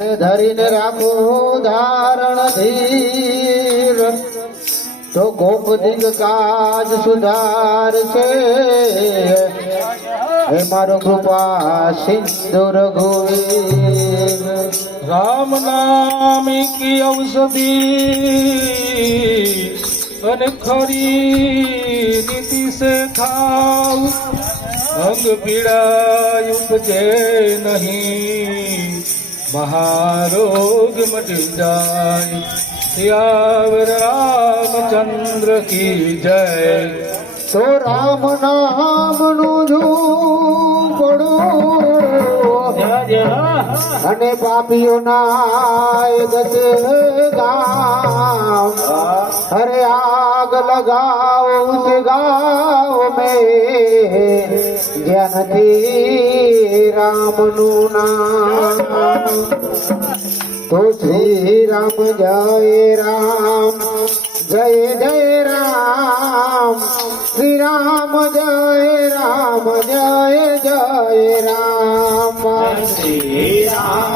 ધરીને રાખો ધારણ ધીર. તો ગોપ દિગ કાજ સુધાર છે હે મારો કૃપા, સિંધુ રઘુવીર. રામ નામ કી ઔષધિ અને ખરી નીતિ સે ખાઉ. અંગ પીડા ઉપજે નહીં. મહારોગ મટી જાય સિયાવર રામચંદ્ર કી જય. તો રામ નામનું ઝૂંપડું અને પાપીઓના ગતે ગામ. અરે આગ લગાઓ ઉસ ગાઓ મેં. જ્ઞાનથી રામનું નામ. તો શ્રી રામ જય રામ, જય જય રામ. શ્રી રામ જય રામ, જય જય રામ.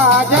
ya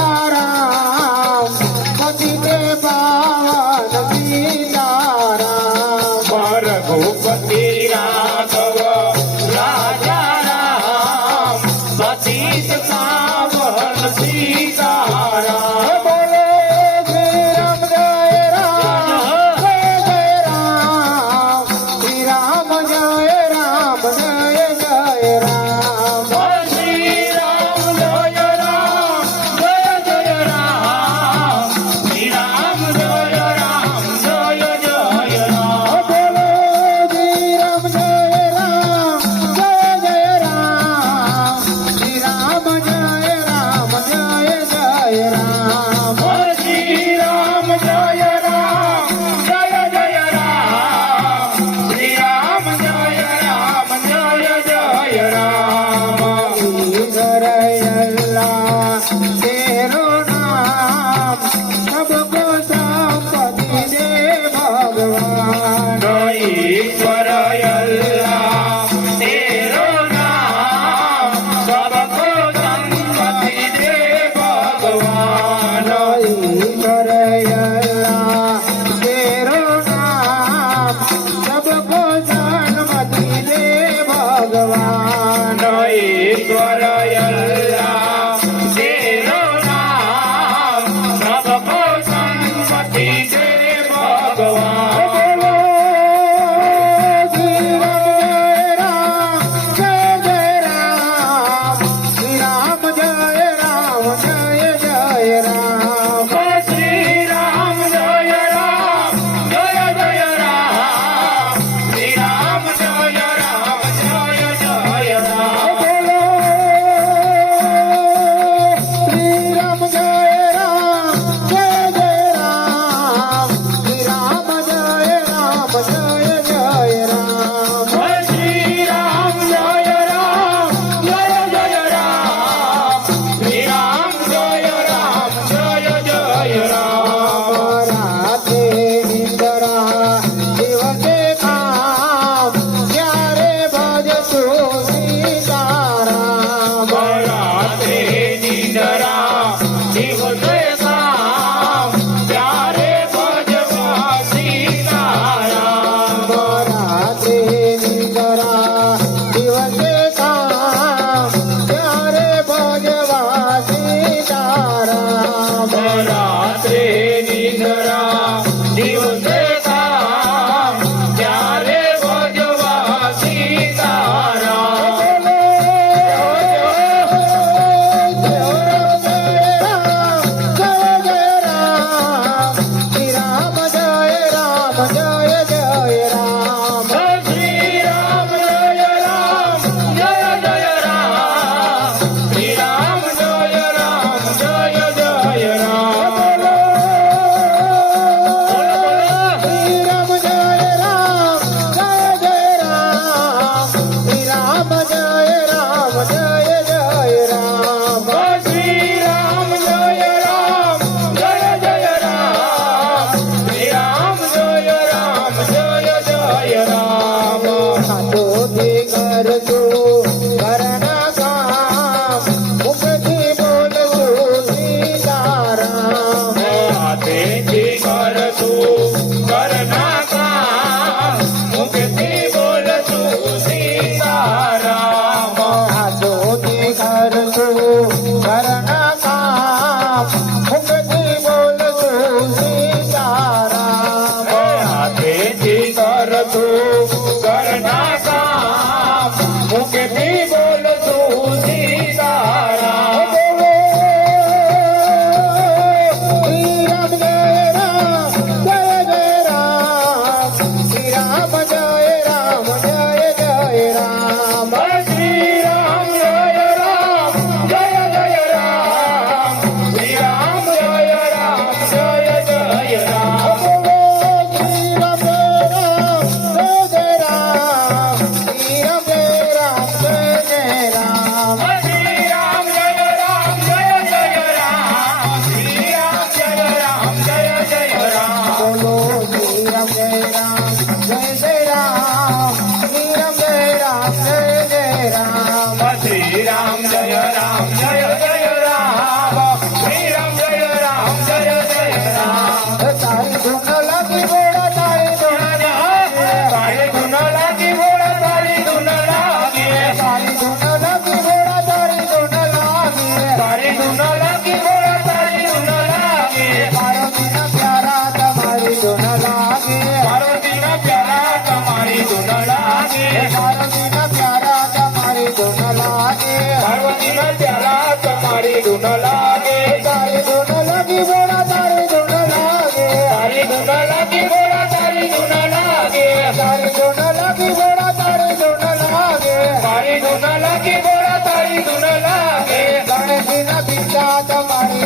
Victoria.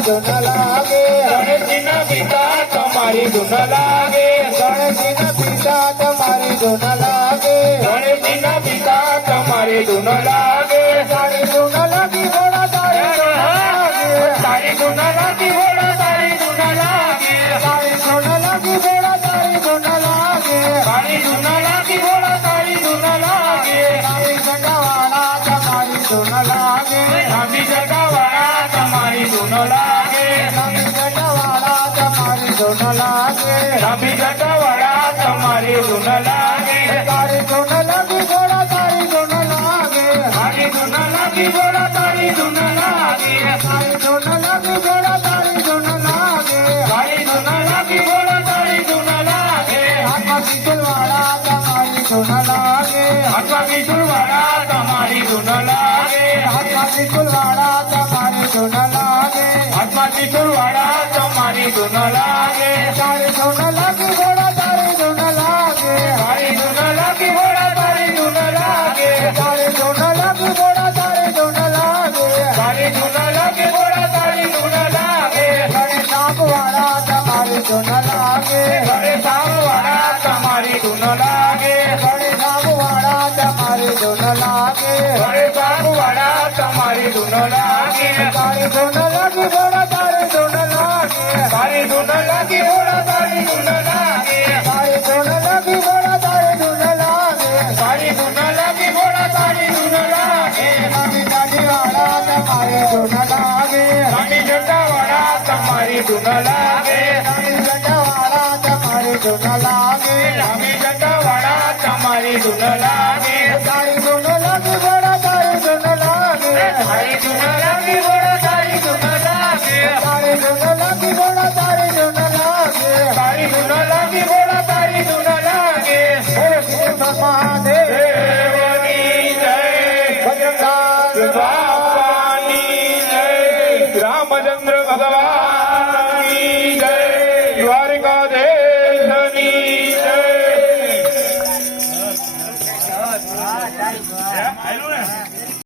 ધૂન લાગે ગણેશના પિતા તમારી ધૂન ગણેશજીના પિતા તમારી ધૂન લાગે. તમારી ધૂન લાગે તારી ધૂન લાગી બોડા તારી ધૂન લાગે તારી ધૂન લાગી બોલ તારી ધૂન લાગે તારી ધૂન લાગી બોડા તારી ધૂન લાગે તારી ધૂન લાગી બોલ તારી ધૂન લાગે તારી જગાવાળા તમારી ધૂન લાગે લાંબી જગાવાળા તમારી ધૂન લાગે તારી જગાવાળા તમારી ધૂન લાગે લાંબી જગાવાળા તમારી ધૂન લાગે લાગી બોલ તારી ધૂન લાગે તારી ધૂન લાગી બોડા તારી ધૂન લાગે તારી ધૂન લાગી બોલ તારી ધૂન લાગે આત્મા શીતળવાળા તમારી ધૂન લાગે અથવા વિષ્ણુવાળા તમારી ધૂન લાગે આત્મા શીતળવાળા તમારી ધૂન લાગે અથવા વિષ્ણુવાળા તમારી ધૂન લાગે તારી ધૂન લાગી બોડા લાગે ઘરે સામવાળા તમારી ધૂન લાગે ગણેશ નાગવાળા તમારી ધૂન લાગે ઘરે સામવાળા તમારી ધૂન લાગે તારી ધૂન લાગી બોડા તારી ધૂન લાગે તારી ધૂન લાગી બોલ તારી ધૂન લાગે તારી ધૂન લાગી બોડા તારી ધૂન લાગે તારી ધૂન લાગી બોલ તારી ધૂન લાગે નાની નાની વાળા તમારી ધૂન લાગે નાની જટાવાળા તમારી ધૂન લાગે તમારી ધૂન